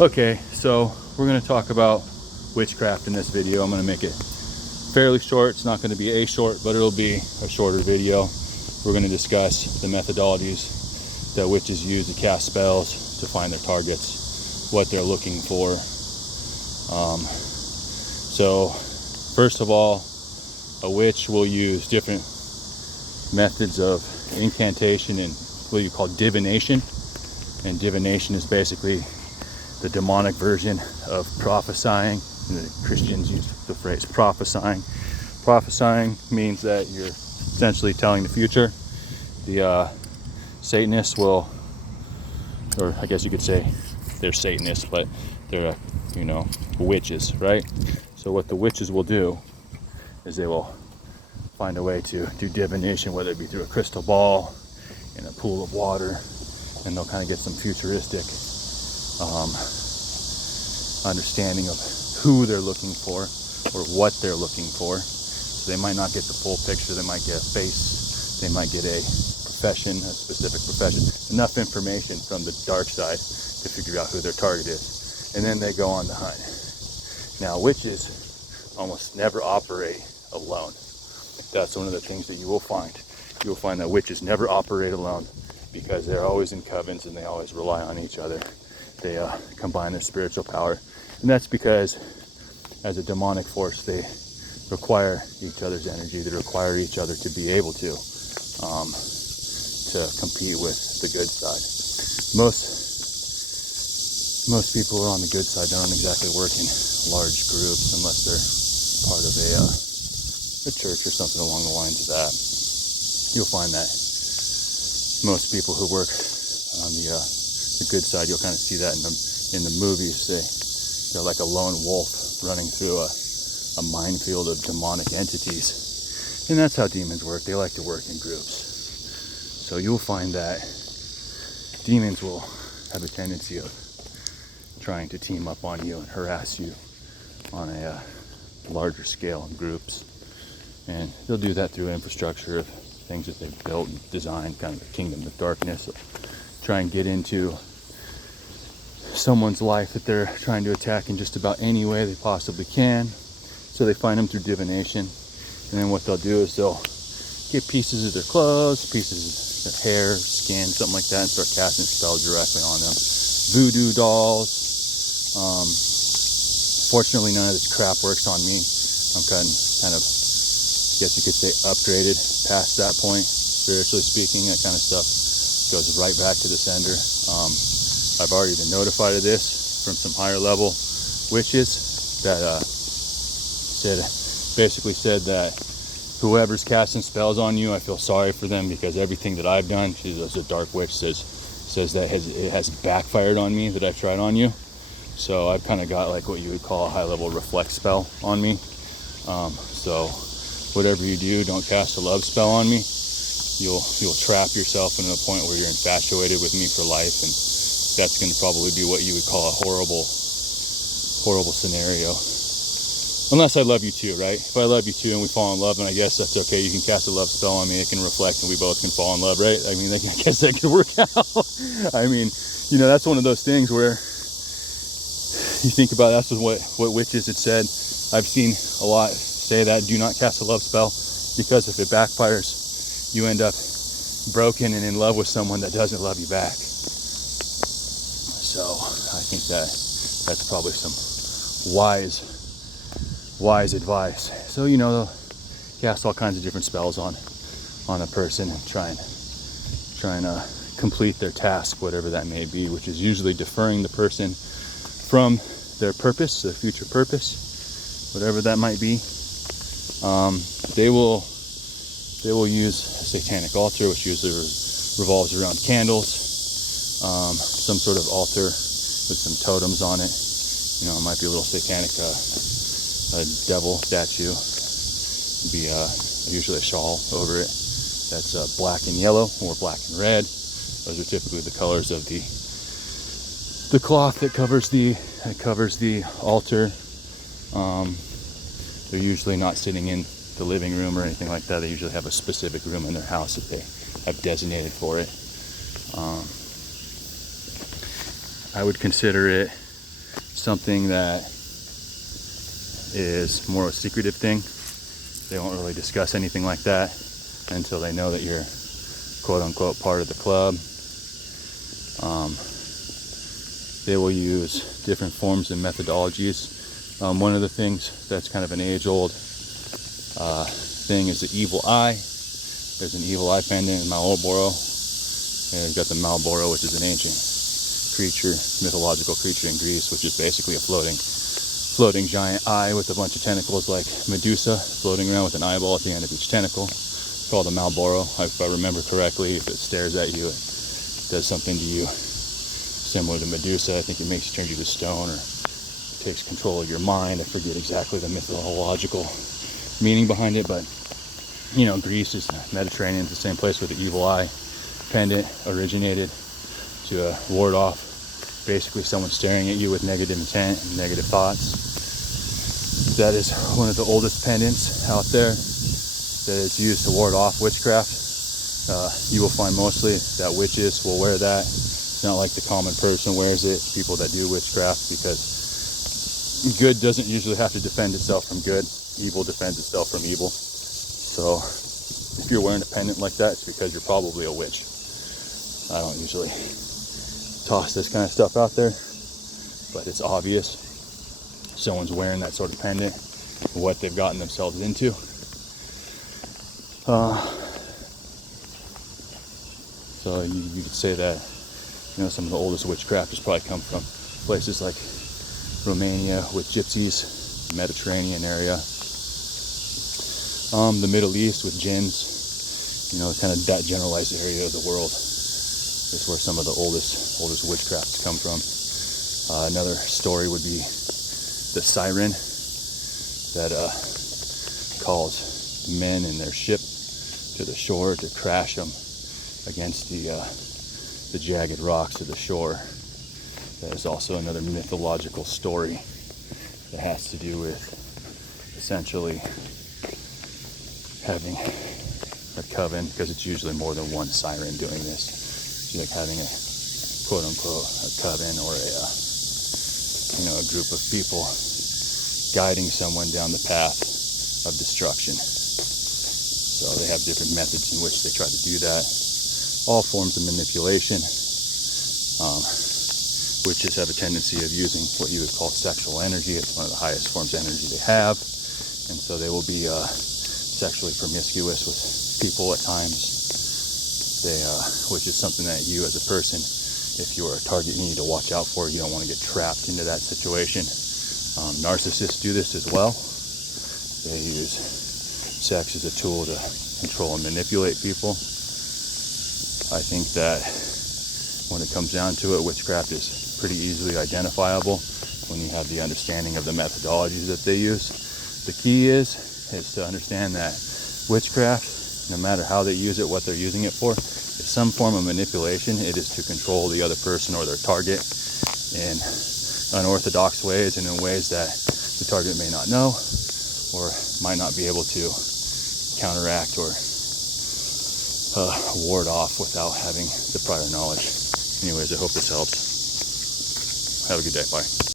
Okay, so we're going to talk about witchcraft in this video. I'm going to make it fairly short. It's not going to be a short, but it'll be a shorter video. We're going to discuss the methodologies that witches use to cast spells, to find their targets, what they're looking for. So first of all, a witch will use different methods of incantation and what you call divination. And divination is basically the demonic version of prophesying. The Christians use the phrase prophesying. Prophesying means that you're essentially telling the future. The Satanists will, or I guess you could say they're Satanists, but they're, witches, right? So what the witches will do is they will find a way to do divination, whether it be through a crystal ball, in a pool of water, and they'll kind of get some futuristic understanding of who they're looking for or what they're looking for. So they might not get the full picture. They might get a face. They might get a profession, a specific profession, enough information from the dark side to figure out who their target is. And then they go on the hunt. Now, witches almost never operate alone. That's one of the things that you will find. You will find that witches never operate alone because they're always in covens and they always rely on each other. They combine their spiritual power. And that's because as a demonic force, they require each other's energy. They require each other to be able to compete with the good side. Most people who are on the good side don't exactly work in large groups unless they're part of a church or something along the lines of that. You'll find that most people who work on the good side, you'll kind of see that in the movies. They're like a lone wolf running through a minefield of demonic entities. And that's how demons work. They like to work in groups. So you'll find that demons will have a tendency of trying to team up on you and harass you on a larger scale in groups. And they'll do that through infrastructure of things that they've built and designed, kind of the kingdom of darkness. They'll try and get into someone's life that they're trying to attack in just about any way they possibly can. So they find them through divination. And then what they'll do is they'll get pieces of their clothes, pieces of their hair, skin, something like that, and start casting spells directly on them. Voodoo dolls. Fortunately, none of this crap works on me. I'm kind of, I guess you could say, upgraded past that point, spiritually speaking. That kind of stuff goes right back to the sender. I've already been notified of this from some higher level witches that basically said that whoever's casting spells on you, I feel sorry for them because everything that I've done, she's a dark witch, says that it has backfired on me, that I've tried on you. So I've kind of got like what you would call a high level reflect spell on me. So whatever you do, don't cast a love spell on me. You'll trap yourself into a point where you're infatuated with me for life, and that's going to probably be what you would call a horrible scenario. Unless I love you too, right? If I love you too and we fall in love, then I guess that's okay. You can cast a love spell on me, it can reflect, and we both can fall in love, right? I mean, I guess that could work out. I mean, that's one of those things where you think about, that's what witches had said. I've seen a lot say that, do not cast a love spell, because if it backfires, you end up broken and in love with someone that doesn't love you back. So I think that's probably some wise advice. So they'll cast all kinds of different spells on a person and try and complete their task, whatever that may be, which is usually deferring the person from their purpose, their future purpose, whatever that might be. They will use a satanic altar, which usually revolves around candles, some sort of altar with some totems on it. It might be a little satanic, a devil statue. It'd be usually a shawl over it that's black and yellow or black and red. Those are typically the colors of the cloth that covers the altar. They're usually not sitting in the living room or anything like that. They usually have a specific room in their house that they have designated for it. I would consider it something that is more a secretive thing. They won't really discuss anything like that until they know that you're quote-unquote part of the club. They will use different forms and methodologies. One of the things that's kind of an age-old thing is the evil eye. There's an evil eye pendant in Malboro. And you've got the Malboro, which is an ancient creature, mythological creature in Greece, which is basically a floating giant eye with a bunch of tentacles like Medusa, floating around with an eyeball at the end of each tentacle. It's called the Malboro. If I remember correctly, if it stares at you, it does something to you similar to Medusa. I think it makes you turn you to stone, or it takes control of your mind. I forget exactly the mythological meaning behind it, but you know, Greece is Mediterranean. It's the same place where the evil eye pendant originated, to ward off basically someone staring at you with negative intent and negative thoughts. That is one of the oldest pendants out there that is used to ward off witchcraft. You will find mostly that witches will wear that. It's not like the common person wears it, people that do witchcraft, because good doesn't usually have to defend itself from good. Evil defends itself from evil. So if you're wearing a pendant like that, it's because you're probably a witch. I don't usually toss this kind of stuff out there, but it's obvious someone's wearing that sort of pendant, what they've gotten themselves into. So you could say that, you know, some of the oldest witchcraft has probably come from places like Romania with gypsies, Mediterranean area, the Middle East with jinns, you know, kind of that generalized area of the world is where some of the oldest witchcrafts come from. Another story would be the siren that calls men in their ship to the shore to crash them against the jagged rocks of the shore. That is also another mythological story that has to do with essentially having a coven, because it's usually more than one siren doing this. It's like having a quote-unquote a coven, or a group of people guiding someone down the path of destruction. So they have different methods in which they try to do that. All forms of manipulation. Witches have a tendency of using what you would call sexual energy. It's one of the highest forms of energy they have. And so they will be sexually promiscuous with people at times. Which is something that you as a person, if you are a target, you need to watch out for. You don't want to get trapped into that situation. Narcissists do this as well. They use sex as a tool to control and manipulate people. I think that when it comes down to it, witchcraft is pretty easily identifiable when you have the understanding of the methodologies that they use. The key is to understand that witchcraft, no matter how they use it, what they're using it for, is some form of manipulation. It is to control the other person or their target in unorthodox ways and in ways that the target may not know or might not be able to counteract or ward off without having the prior knowledge. Anyways, I hope this helps. Have a good day. Bye.